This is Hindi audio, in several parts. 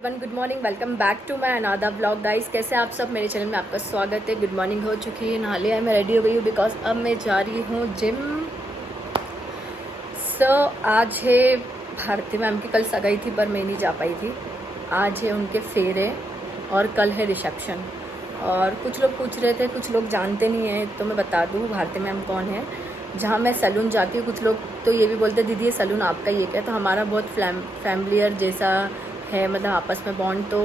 Good morning, welcome back to my another blog guys. कैसे आप सब? मेरे चैनल में आपका स्वागत है। गुड मॉर्निंग हो चुकी है, नहा लिया है, मैं रेडी हो गई हूँ बिकॉज अब मैं जा रही हूँ जिम। आज है भारती मैम की, कल सगाई थी पर मैं नहीं जा पाई थी। आज है उनके फेरे और कल है रिसेप्शन। और कुछ लोग पूछ रहे थे, कुछ लोग जानते नहीं हैं, तो मैं बता दूँ भारती मैम कौन है। जहाँ मैं सैलून जाती हूँ, कुछ लोग तो ये भी बोलते हैं दीदी ये सैलून आपका ही है क्या? तो हमारा बहुत फैमिलियर जैसा है, मतलब आपस में बॉन्ड। तो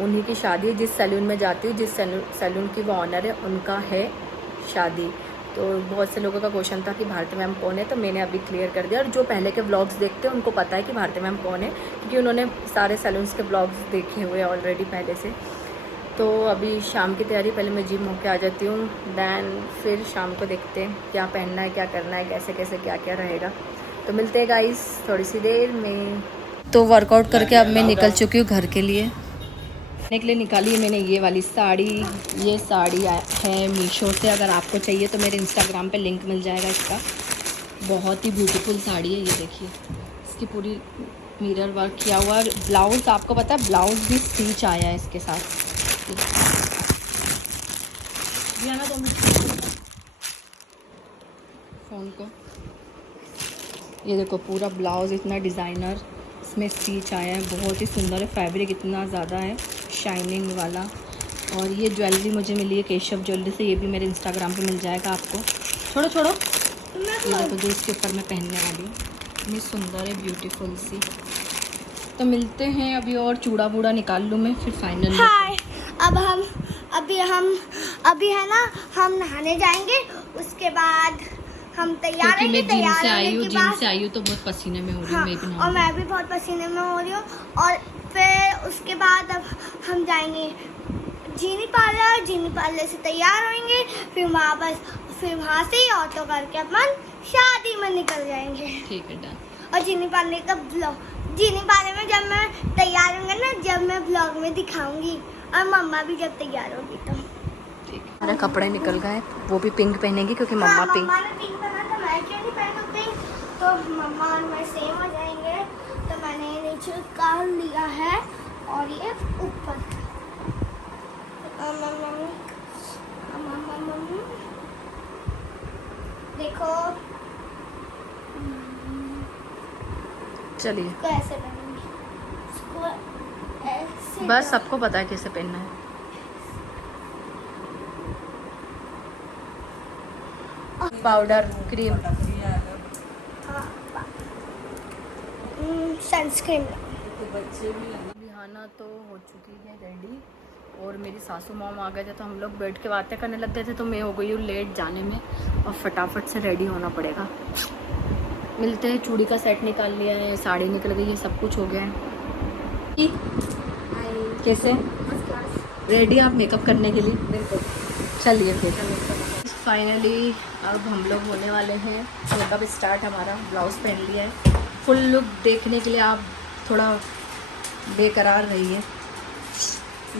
उन्हीं की शादी है, जिस सैलून में जाती हूँ, जिस सैलून की वो ऑनर है, उनका है शादी। तो बहुत से लोगों का क्वेश्चन था कि भारती मैम कौन है, तो मैंने अभी क्लियर कर दिया। और जो पहले के ब्लॉग्स देखते हैं उनको पता है कि भारती मैम कौन है, क्योंकि उन्होंने सारे सैलून्स के ब्लॉग्स देखे हुए हैं ऑलरेडी पहले से। तो अभी शाम की तैयारी, पहले मैं जिम होके आ जाती हूँ, दैन फिर शाम को देखते हैं क्या पहनना है, क्या करना है, कैसे कैसे क्या क्या रहेगा। तो मिलते हैं गाइस थोड़ी सी देर में। तो वर्कआउट करके अब मैं निकल चुकी हूँ घर के लिए। निकाली है मैंने ये वाली साड़ी। ये साड़ी है मीशो से, अगर आपको चाहिए तो मेरे इंस्टाग्राम पे लिंक मिल जाएगा इसका। बहुत ही ब्यूटीफुल साड़ी है, ये देखिए, इसकी पूरी मिरर वर्क किया हुआ। ब्लाउज़ आपको पता है, ब्लाउज़ भी स्टिच आया है इसके साथ। फ़ोन को ये देखो, पूरा ब्लाउज़ इतना डिज़ाइनर इसमें स्टिच आया है, बहुत ही सुंदर है। फैब्रिक इतना ज़्यादा है, शाइनिंग वाला। और ये ज्वेलरी मुझे मिली है केशव ज्वेलरी से, ये भी मेरे इंस्टाग्राम पे मिल जाएगा आपको। छोड़ो छोड़ो, ये देखो जो इसके ऊपर मैं पहनने वाली हूँ, इतनी सुंदर है, ब्यूटीफुल सी। तो मिलते हैं अभी, और चूड़ा बूड़ा निकाल लूँ मैं, फिर फाइनल। हाय, अभी है ना, हम नहाने जाएंगे, उसके बाद हम तैयार क्योंकि होंगे। मैं जिम से आई हूँ तो बहुत पसीने में हो रही हूँ। हाँ, मैं भी और मैं भी बहुत पसीने में हो रही हूँ। और फिर उसके बाद अब हम जाएंगे जीनी पार्लर से तैयार होंगे, फिर वहाँ से ही ऑटो करके अपन शादी में निकल जाएंगे। ठीक है, डन। और जीनी पार्लर में जब मैं तैयार होंगे ना, जब मैं ब्लॉग में दिखाऊंगी, और मम्मा भी जब तैयार होगी तो। ठीक है, मेरे कपड़े निकल गए, वो भी पिंक पहनेगी क्योंकि मम्मा पिंक। मम्मा ने पिंक पहना तो मैं क्यों नहीं पहनूं पिंक? तो मम्मा और मैं सेम हो जाएंगे। तो मैंने नीचे निकाल लिया है और ये ऊपर। देखो, चलिए, इसको ऐसे पहनूंगी, इसको ऐसे। बस सबको पता है कैसे पहनना है। Powder, cream, sunscreen. रिहाना तो हो चुकी है रेडी, और मेरी सासू मॉम आ गए थे, तो हम लोग बैठ के बातें करने लग गए थे। तो मैं हो गई हूँ लेट जाने में, और फटाफट से रेडी होना पड़ेगा। मिलते हैं। चूड़ी का सेट निकाल लिया है, साड़ी निकल गई है, सब कुछ हो गया है। कैसे रेडी आप मेकअप करने के लिए? बिल्कुल, चलिए फिर। फाइनली अब हम लोग होने वाले हैं मेकअप स्टार्ट। हमारा ब्लाउज़ पहन लिया है। फुल लुक देखने के लिए आप थोड़ा बेकरार रहिए,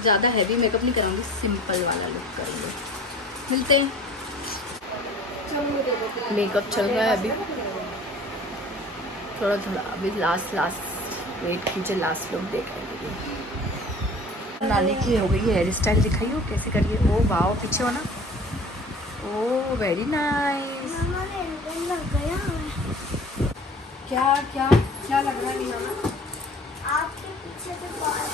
ज़्यादा हैवी मेकअप नहीं कराऊंगी, सिंपल वाला लुक करेंगे। मिलते हैं। मेकअप चल रहा है अभी, थोड़ा अभी लास्ट वेट कीजिए, लास्ट लुक देखेंगे। नानी की हो गई है हेयर स्टाइल, दिखाइए वो कैसे करिए। ओ वाओ, पीछे हो ना। ओ वेरी नाइस। लग गया है। क्या क्या क्या लग रहा है नीना? आपके पीछे से बहुत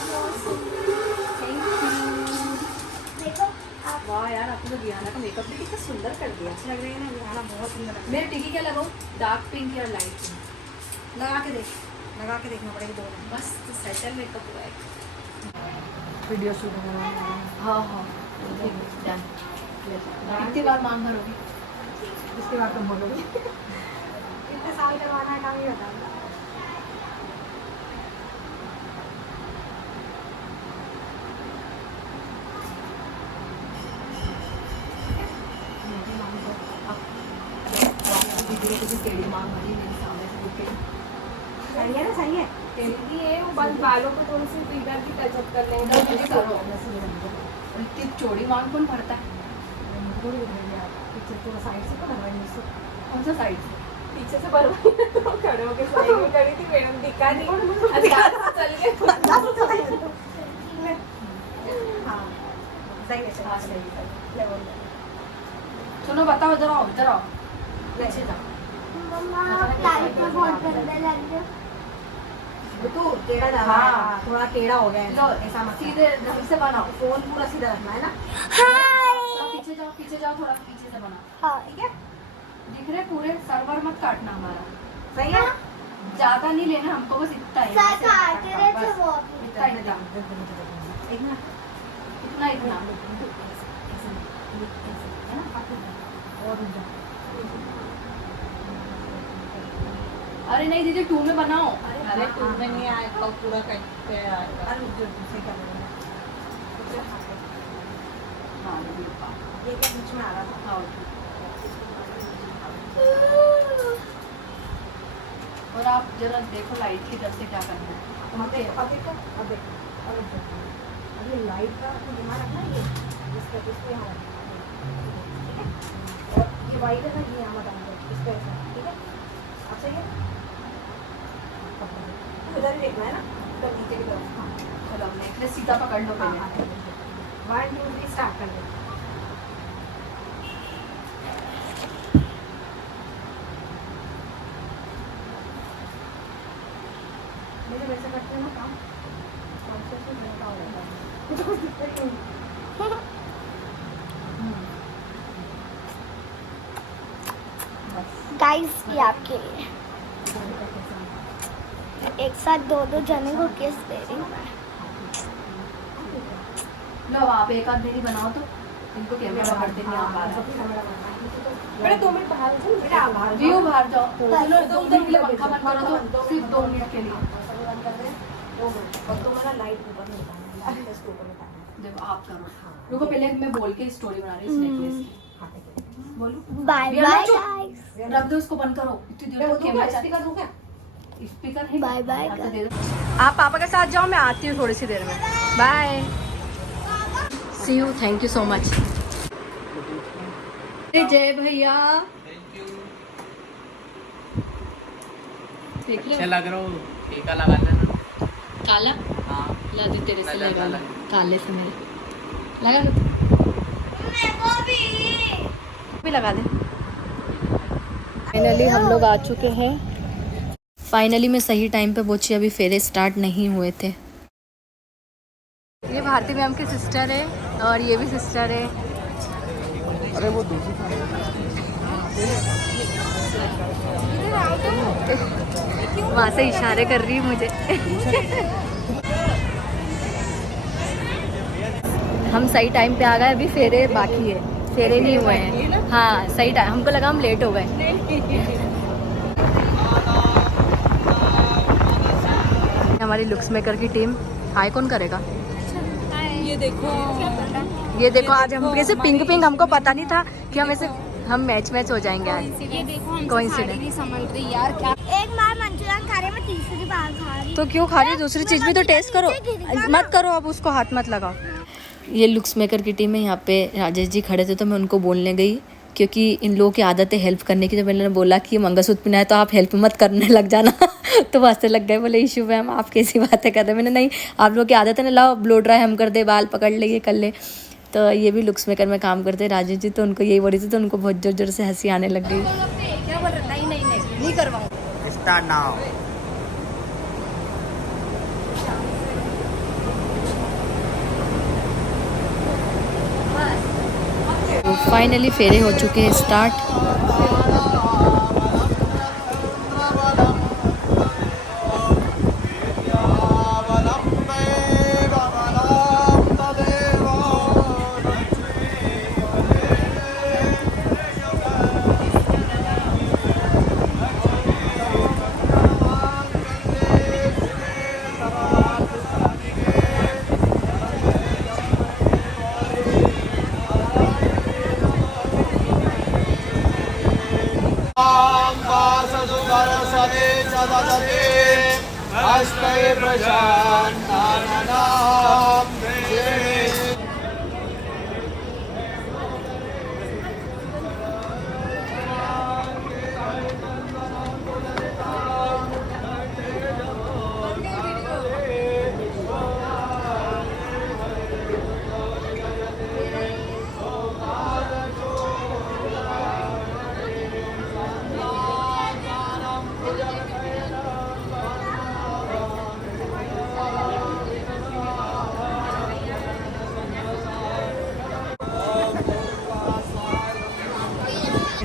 देखो आप। वाह यार, आपने तो रिहाना का मेकअप भी कितना सुंदर कर दिया। अच्छा लग रहा है ना, रिहाना बहुत सुंदर। मेरे टिकी क्या लगाऊं, डार्क पिंक या लाइट पिंक? लगा के देखना पड़ेगा दोनों। मस्त सेटल मेकअप हुआ है। वीडियो शूट हो रहा है। हाँ हाँ, कितनी बार मांग भरोगी? इसके बाद तुम बोलोगे कितने साल करवाना है काम, ये बताओ। टेढ़ी मांग भरी मेरे सामने से दिख गई। सही है ना, सही है। टेढ़ी है वो, बस बालों को थोड़ी सी इधर भी टचअप कर लेंगे। इतनी चौड़ी मांग कौन भरता है? साइड से तो लगवाएंगे उससे। कौन सा साइड से? पीछे से बर्बाद तो खड़े होके स्माइल भी करी थी मैडम, दिखा नहीं अंदाज से चल गए। हाँ, सही है। चलो बताओ, इधर आओ, इधर आओ, पीछे जाओ। मम्मा लाइट में बहुत गंदे लग रहे। तू टेढ़ा जा रहा है, थोड़ा टेढ़ा हो गया है। लो ऐसा मत सीधे ढंग से बनाओ। फोन पूरा सीधा रखना है ना। थोड़ा पीछे जाओ, थोड़ा पीछे से बनाओ, हाँ ठीक है? दिख रहे पूरे, सर्वर मत काटना हमारा, सही है। ज्यादा नहीं लेना हमको, बस इतना ही। सर काट रहे थे वो। इतना इतना एक ना इतना इतना। है ना, और रुक जा। अरे नहीं दीदी, 2 में बनाओ। अरे तू में नहीं आए तो पूरा करके आएगा। अरे रुक जा, दूसरे का बना। हाँ, ये क्या बीच में आ रहा था? और आप जरा देखो लाइट की तरफ से क्या करना है। अब देखो अभी लाइट का दिमाग रखना है। ये इसका इसके यहाँ ठीक है। और ये वाइट है ना, ये यहाँ मत आना, इस पे ऐसा, ठीक है। अब सही है। तू इधर ही देखना है ना, इधर नीचे की तरफ। हाँ चलो अब नेकलेस सीधा पकड़ लो पहले। 1 2 3 स्टार्ट कर दे। मेरे वैसे करते हैं ना काम, कॉन्शियस में घंटा हो जाता है। मुझे कुछ दिक्कत नहीं होती। गाइस ये आपके लिए एक साथ 2 जने को किस दे रही हूँ मैं। लो आप एक आध मेरी बनाओ तो इनको कैमरा पकड़ते नहीं आ पा रहा। बेटा 2 मिनट बाहर से बेटा बाहर व्यू बाहर जाओ। चलो 2 मिनट के लिए पंखा बंद करो, तो सिर्फ 2 मिनट के लिए। और तुम्हारा लाइट ऊपर में उतारना है, लाइट ऊपर में उतारना है। देखो आप करो। रुको पहले मैं बोल के स्टोरी बना रही हूँ इस नेकलेस की। हाँ, ठीक है। बोलो। बाय रिया, बाय चुप। गाइस। रख दो इसको, बंद करो। इतनी देर वो तक दूंगा, कैमरा स्पीकर दूंगा। स्पीकर है। Bye bye, अच्छा, guys. दे दो। आप पापा के साथ जाओ, मैं आती हूँ थोड़ी सी देर में। Bye, see you, thank you so much. Jai भैया, देख लो अच्छा लग रहा हो, टीका लगा लेना। काला हाँ ला दे, तेरे से लगा, लगा लगा। काले से मेरे लगा दो, भी लगा दे। फाइनली हम लोग आ चुके हैं। फाइनली मैं सही टाइम पे पहुंची, अभी फेरे स्टार्ट नहीं हुए थे। ये भारती मैम की सिस्टर है और ये भी सिस्टर है। अरे वो दूसरी वहाँ से इशारे कर रही है मुझे। हम सही टाइम पे आ गए, अभी फेरे बाकी है, फेरे नहीं हुए हैं। हाँ सही टाइम, हमको लगा हम लेट हो गए। हमारी लुक्स मेकर की टीम हाय कौन करेगा? ये देखो आज हम कैसे पिंक पिंक, हमको पता नहीं था कि हम ऐसे हम मैच हो जाएंगे आज। ये देखो Coincidence। नहीं समझ रही यार क्या। एक बार मंचूरियन खा रहे, मैं तीसरी बार खा रही। तो क्यों खा रही हो? दूसरी चीज़ भी तो टेस्ट करो। मत करो अब, उसको हाथ मत लगाओ। ये लुक्स मेकर की टीम है, यहाँ पे राजेश जी खड़े थे तो मैं उनको बोलने गई, क्योंकि इन लोगों की आदत है हेल्प करने की। तो मैंने बोला कि मंगलसूत्र पहना है तो आप हेल्प मत करने लग जाना। तो हंसने लग गए, बोले इशू मैम आप कैसी बातें कर रहे? मैंने नहीं, आप लोगों की आदत है ना, लाओ ब्लो ड्राई हम कर दे, बाल पकड़ ले, ये कर ले। तो ये भी लुक्स मेकर में काम करते राजेश जी, तो उनको यही बोली थी, तो उनको बहुत जोर जोर से हंसी आने लग गई। क्या बोल रहे? नहीं करवाऊँ। Start now. तो फाइनली फेरे हो चुके हैं स्टार्ट।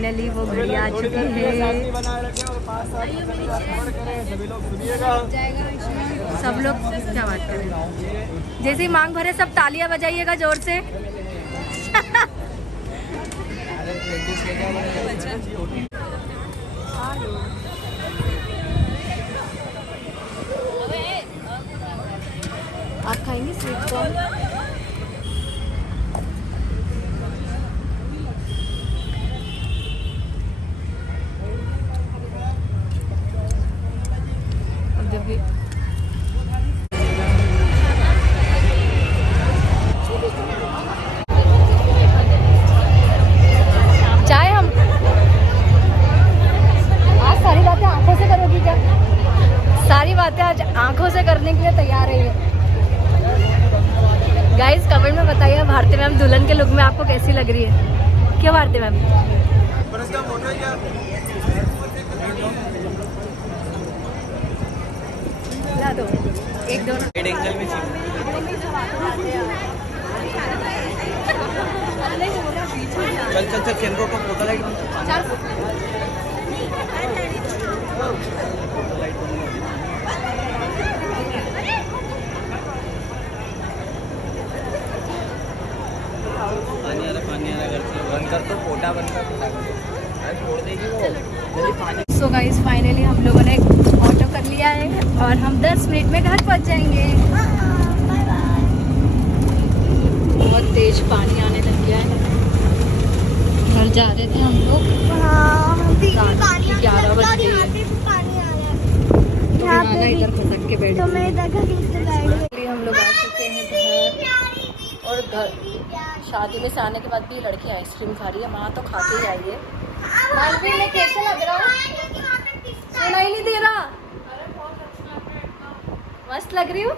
फाइनली वो घड़ी आ चुकी है। सब लोग क्या बात कर रहे हैं? जैसे ही मांग भरे सब तालियां बजाइएगा जोर से। आप खाएंगे स्वीट कॉर्न? जब भी चाय हम आज सारी बातें आंखों से करोगी क्या? सारी बातें आज आंखों से करने के लिए तैयार है ये। गाइस कमेंट में बताइए भारती मैम दुल्हन के लुक में आपको कैसी लग रही है? क्या भारती मैम? ला दो एक दो एंगल में चल चल चल कैमरा को फोटो लाइट पानी आ रहा घर से बंद कर तो पोटा बंद कर छोड़ देगी वो जल्दी पानी। सो गाइस फाइनली हम लोगों ने ऑटो कर लिया है और हम 10 मिनट में घर पहुंच जाएंगे। बहुत तेज पानी आने लग गया है। घर जा रहे थे हम लोग। हाँ, रात के 11 बज यहाँ गए। पे भी पानी आ रहा है। यहाँ पे भी। इधर खटक के बैठ तो मैं इधर का किससे बैठ गए। हम लोग आ चुके हैं घर और घर शादी में से आने के बाद भी लड़की आइसक्रीम खा रही है। माँ तो खा के ही आई है। मालवीन में कैसे लग रहा है? सुनाई नहीं दे रहा। मस्त लग रही हूँ।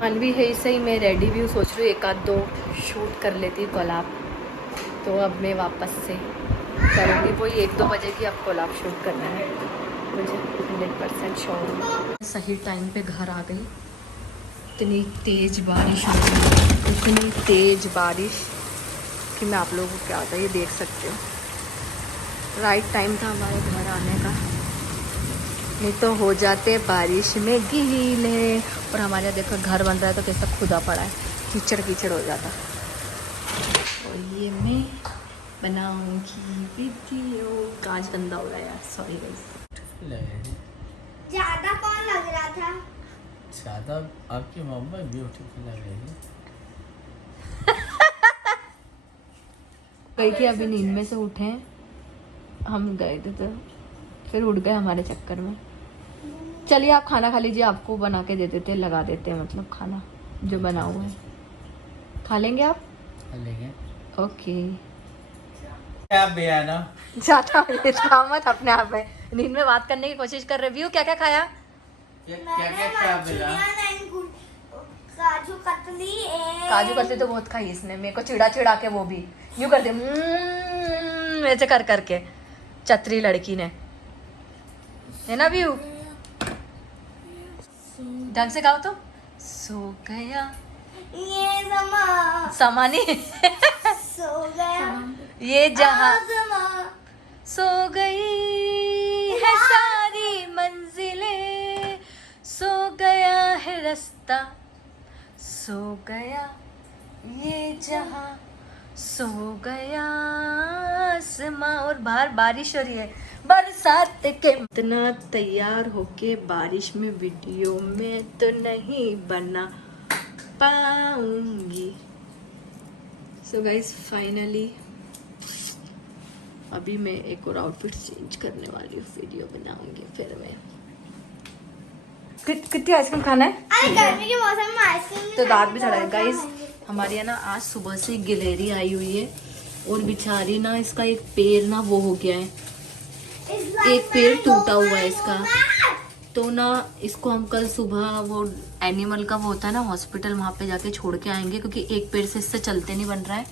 मानवी है सही, मैं रेडी भी हूँ। सोच रही हूँ एक आध दो शूट कर लेती हूँ कोलैब। तो अब मैं वापस से करूँगी वही 1-2 बजे की। अब कोलैब शूट करना है मुझे 100% श्योर। सही टाइम पे घर आ गई। इतनी तेज़ बारिश हो रही, इतनी तेज़ बारिश कि मैं आप लोगों को क्या आता है ये देख सकते हो। राइट टाइम था हमारे घर आने का, नहीं तो हो जाते बारिश में गीले। और हमारे यहाँ देखो घर बन रहा है तो कैसा खुदा पड़ा है, कीचड़ कीचड़ हो जाता। और ये मैं बनाऊंगी वीडियो। कांच गंदा हो रहा है यार, सॉरी गाइस। ज्यादा कौन लग रहा था? ज्यादा आपकी मम्मा ब्यूटीफुल लग रही है। गई थी अभी नींद में से उठे हैं हम, गए थे तो फिर उठ गए हमारे चक्कर में। चलिए आप खाना खा लीजिए, आपको बना के दे देते हैं, लगा देते हैं मतलब खाना जो बना हुआ है। खा लेंगे आप? लेंगे। ओके आप भी आना। ज्यादा मत अपने आप में नींद में बात करने की कोशिश कर रहे। व्यू क्या क्या खाया? काजू कतली। काजू कतली तो बहुत खाई इसने, मेरे को चिड़ा चिड़ा के वो भी यूं करते वैसे कर करके चतरी लड़की ने, है ना व्यू? ढंग से गाओ तो। सो गया ये समानी सो गया ये जहां, आसमां। सो गई है सारी मंजिलें, सो गया है रास्ता, सो गया ये जहां, सो गया आसमां। और बाहर बारिश हो रही है, बरसात के। इतना तैयार होके बारिश में वीडियो में तो नहीं बना पाऊंगी। सो गाइस फाइनली अभी मैं एक और आउटफिट चेंज करने वाली हूँ, वीडियो बनाऊंगी फिर मैं। कितनी आइसक्रीम खाना है? अरे गर्मी के मौसम में आइसक्रीम तो दांत भी चढ़ा है गाइस। हमारे यहाँ ना आज सुबह से गिलहरी आई हुई है और बेचारी ना इसका एक पैर ना वो हो गया है, एक पैर टूटा हुआ है इसका। तो ना इसको हम कल सुबह वो एनिमल का वो होता है ना हॉस्पिटल, वहाँ पे जाके छोड़ के आएंगे क्योंकि एक पैर से इससे चलते नहीं बन रहा है।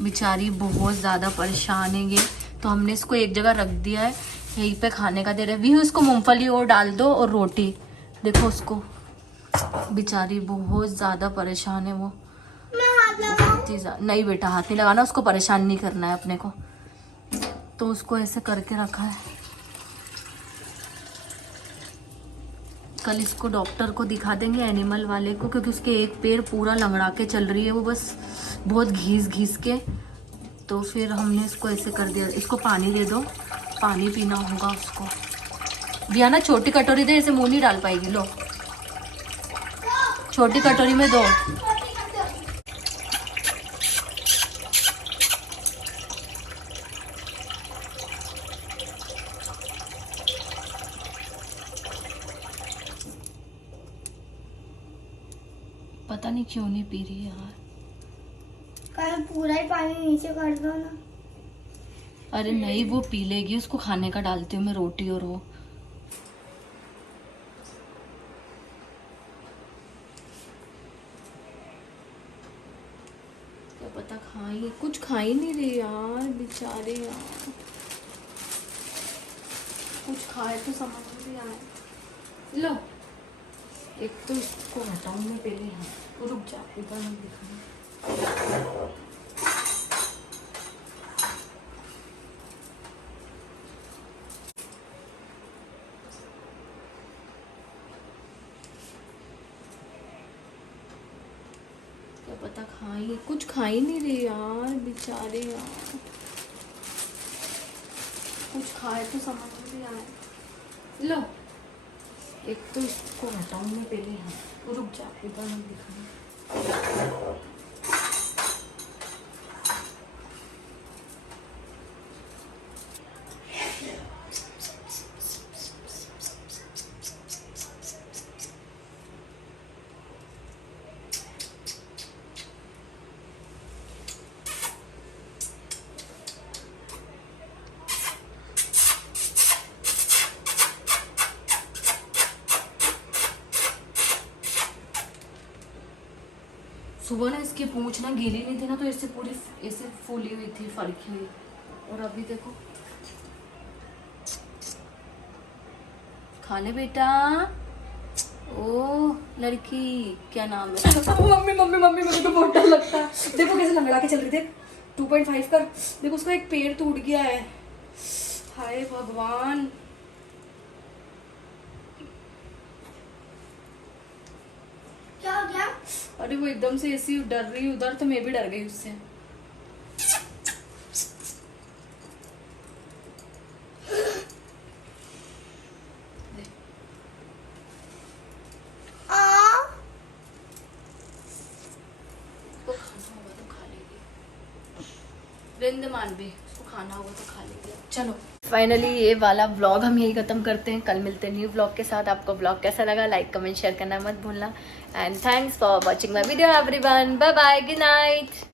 बेचारी बहुत ज़्यादा परेशान है ये। तो हमने इसको एक जगह रख दिया है, यहीं पे खाने का दे रहे भी। उसको मूंगफली और डाल दो और रोटी। देखो उसको, बेचारी बहुत ज़्यादा परेशान है वो। बहुत ही नहीं बेटा, हाथ नहीं लगाना, उसको परेशान नहीं करना है अपने को, तो उसको ऐसे करके रखा है। कल इसको डॉक्टर को दिखा देंगे, एनिमल वाले को, क्योंकि उसके एक पैर पूरा लंगड़ा के चल रही है वो, बस बहुत घीस के, तो फिर हमने इसको ऐसे कर दिया। इसको पानी दे दो, पानी पीना होगा उसको। बियाना छोटी कटोरी दे, ऐसे मुंह नहीं डाल पाएगी, लो छोटी कटोरी में दो। पता नहीं क्यों नहीं पी रही यार। कल पूरा ही पानी नीचे कर दो ना। अरे नहीं, वो पी लेगी, उसको खाने का डालती हूँ मैं रोटी और वो। क्या पता खाई, कुछ खा ही नहीं रही यार बेचारे यार, कुछ खाए तो समझ नहीं आए। लो एक तो इसको हटाऊं मैं पहले, यहाँ रुक जा, इधर मत दिखाना। क्या पता खाई, कुछ खा ही नहीं रही यार बेचारे यार, कुछ खाए तो समझ नहीं आए। लो एक तो इसको हटाऊं मैं पहले, यहाँ रुक जा, इधर मत दिखाना। सुबह ना इसकी पूंछ ना गीली नहीं थी ना, तो ऐसे पूरी ऐसे फूली हुई थी, फड़की हुई, और अभी देखो। खा ले बेटा। ओ लड़की, क्या नाम है? मम्मी मम्मी मम्मी, मुझे तो बहुत डर लगता है। देखो कैसे लंगड़ा के चल रही, देख 2.5 कर, देखो उसका एक पैर टूट गया है। हाय भगवान, क्या हो गया? अरे वो एकदम से ऐसी डर रही उधर, तो मैं भी डर गई उससे। उसको खाना होगा तो खा लेगी, रिंदमान भी उसको खाना होगा तो खा लेगी। चलो फाइनली ये वाला व्लॉग हम यही खत्म करते हैं, कल मिलते हैं न्यू व्लॉग के साथ। आपको व्लॉग कैसा लगा, लाइक कमेंट शेयर करना मत भूलना, and thanks for watching my video everyone. Bye bye, good night.